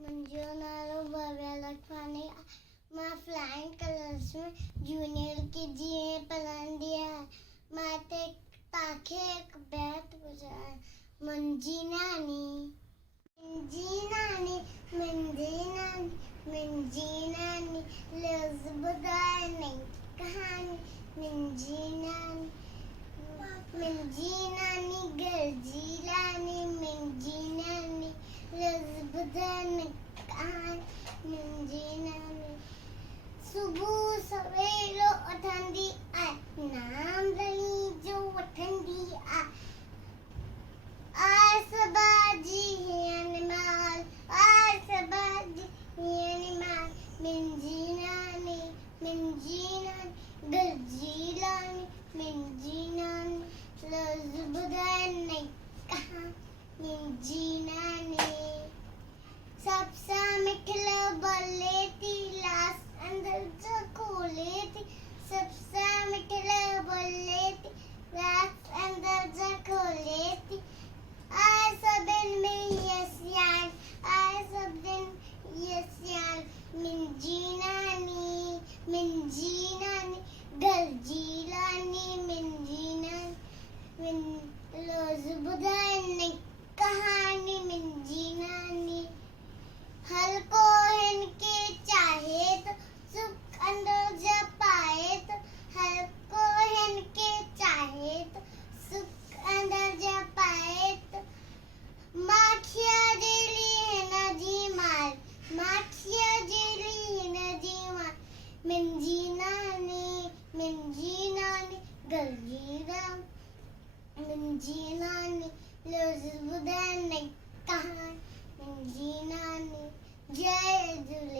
मुंहिंजो नालो भव्या लखवानी आहे। मां फ्लाइंग कलर्स में जूनियर केजी में पढ़ंदी आहियां। मां तव्हांखे हिकु बैत ॿुधायां। मुंहिंजी नानी लफ़्ज़ ॿुधाए नई कहानी। मुंहिंजी नानी घर जी रानी। मुंहिंजी नानी लफ़्ज़ ॿुधाए नई कहानी। मुंहिंजी नानी सुबुह सवेल उथंदी आहे, नाम धणी जो वठंदी आहे। आस बाजी हियनमाल, आस बाजी हियनमाल। मुंहिंजी नानी घर जी रानी। मुंहिंजी नानी लफ़्ज़ ॿुधाए नई कहानी। मुंहिंजी नानी सबसां मिठल बोले थी, लास अंदर जा खोले थी। सबसां मिठल बोले थी, लास अंदर जा खोले थी। आए सभिनि में यसियान, आए सभिनि यसियान। मुंहिंजी नानी घर जी रानी। मुंहिंजी नानी लफ़्ज़ ॿुधाए नई कहानी। मुंहिंजी नानी हर को हिनके चाहे तो सुख अंदर जा पाए तो। हर को हिनके चाहे तो सुख अंदर जा पाए तो। माखिया जेली हिन जी माल, माखिया जेली हिन जी माल। मुंहिंजी नानी घर जी रानी। मुंहिंजी नानी लफ़्ज़ ॿुधाए नई कहानी। मुंहिंजी नानी जय झूलेलाल।